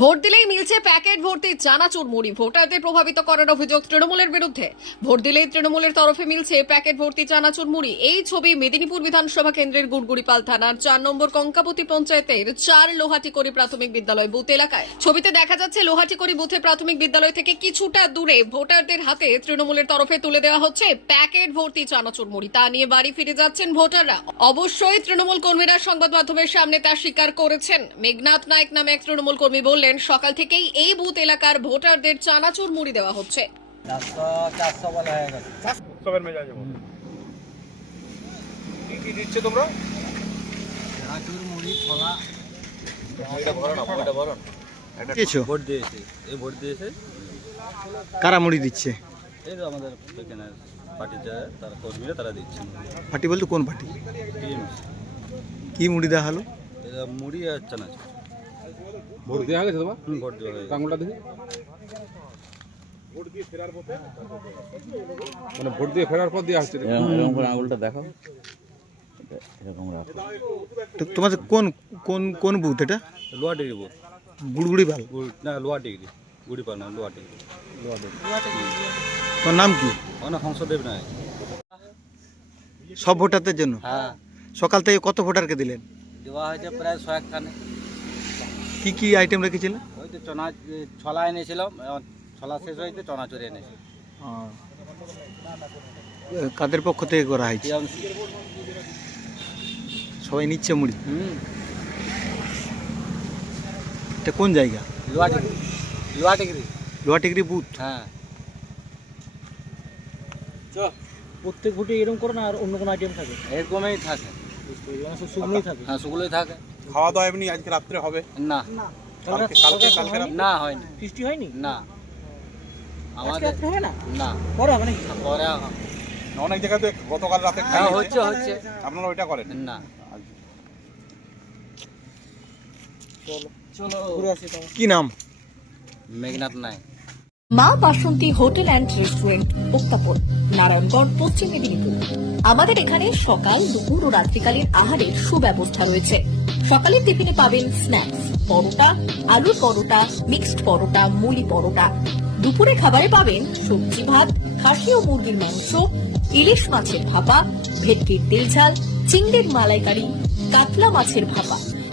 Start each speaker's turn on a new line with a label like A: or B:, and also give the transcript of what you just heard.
A: Vote দিলেই মিলছে packet ভর্তি চানাচুর মুড়ি। ভোটারদের প্রভাবিত করার অভিযোগ তৃণমূলের বিরুদ্ধে। ভোট দিলেই তৃণমূলের তরফে মিলছে প্যাকেট ভর্তি চানাচুর মুড়ি। এই ছবি মেদিনীপুর বিধানসভা কেন্দ্রের গুড়গুড়িপাল থানার চার নম্বর কঙ্কাবতী পঞ্চায়েতের চার লোহাটিকরি প্রাথমিক বিদ্যালয় বুথ এলাকায়। ছবিতে দেখা যাচ্ছে লোহাটিকরি বুথে প্রাথমিক বিদ্যালয় থেকে কিছুটা দূরে ভোটারদের হাতে তৃণমূলের তরফে তুলে দেওয়া হচ্ছে প্যাকেট ভর্তি চানাচুর মুড়ি। তা নিয়ে বাড়ি ফিরে যাচ্ছেন ভোটাররা। অবশ্যই তৃণমূল কর্মীরা সংবাদ মাধ্যমের সামনে তা স্বীকার করেছেন। মেঘনাথ নায়ক নামে এক তৃণমূল কর্মী বললেন সকাল থেকেই এই বুথ এলাকার ভোটারদের চানাচুর মুড়ি দেওয়া হচ্ছে।
B: চারশো চারশো বলা গেছে।
C: সবের মেজাজে বলো। কি কি দিচ্ছে তোমরা?
B: চানাচুর মুড়ি ছোলা।
C: এটা ভরো না এটা ভরো
D: দিয়েছ।
E: ভোট দিয়েছে। এই ভোট দিয়েছে?
D: কারা মুড়ি দিচ্ছে?
E: এই তো আমাদের এখানে তারা কর্মীরা তারা দিচ্ছে
D: পার্টি বলতে কোন পার্টি? কি মুড়ি দেওয়া হলো?
E: মুড়ি আর চানাচুর।
F: ভোট দেওয়া গেছে তোমার?
E: ভোট দেওয়া হয়ে
F: আঙুলটা দেখি। মানে ভোট দিয়ে ফেরার পর দেওয়া হচ্ছে
G: এরকম এরকম করে আঙুলটা দেখাও। এরকম রাখো।
D: তো তোমাদের কোন কোন কোন বুথ এটা?
E: লোয়া ডিগ্রি ভোট
D: গুড়গুড়ি ভালো
E: গুড়- না লোয়া ডিগ্রি। গুড়ি পার না লোয়া ডিগ্রি। লোয়া ডিগ্রি।
D: তোমার নাম কি?
E: অনেক হংসদেব নাই
D: সব ভোটারদের জন্য?
B: হ্যাঁ।
D: সকাল থেকে কত ভোটারকে দিলেন?
B: দেওয়া হয়েছে প্রায় ছয়েকখানে।
D: কি কি আইটেম রেখেছিলেন
B: ওই তো চনা ছলা এনেছিলাম এখন ছলা শেষ হয়েছে চনাচুর এনেছি।
D: কাদের পক্ষ থেকে করা হয়েছে? সবাই নিচ্ছে মুড়ি?
B: হুম।
D: এটা কোন জায়গা?
B: লোয়া ডিগ্রি লোয়া ডিগ্রি
D: লোহাটিগড়ি বুথ?
B: হ্যাঁ।
H: প্রত্যেক ভোটে এরকম করে না আর অন্য কোনো আইটেম থাকে?
B: এরকমই থাকে।
H: শুকনোই থাকে।
B: হ্যাঁ সেগুলোই থাকে।
C: খাওয়া দাওয়া এমনি আজকে রাত্রে হবে?
B: না।
C: কালকে কালকে কালকে রাত্রে
B: না হয়নি।
H: বৃষ্টি হয়নি?
B: না।
H: আজকে
B: আমাদের
H: রাত্রে হবে না?
B: না।
H: পরে হবে নাকি?
B: পরে
C: অনেক জায়গায় তো গতকাল রাতে
B: হ্যাঁ
C: খাইয়েছে
B: হচ্ছে হচ্ছে।
C: আপনারা ওইটা করেন।
B: না।
H: ঘুরে আসি তোমার
D: কি নাম?
B: মেঘনাথ নাই
A: Maa Basanti hotel and restaurant উত্তাপন Narayangarh Paschim Medinipur. আমাদের এখানে সকাল দুপুর ও রাত্রিকালীন আহারের সুব্যবস্থা রয়েছে। সকালের টিফিনে পাবেন স্ন্যাক্স পরোটা আলুর পরোটা মিক্সড পরোটা মুলি পরোটা। দুপুরে খাবারে পাবেন সবজি ভাত, খাসি ও মুরগির মাংস, ইলিশ মাছের ভাপা, ভেটকির তেল ঝাল, চিংড়ির মালাইকারি, কাতলা মাছের ভাপা।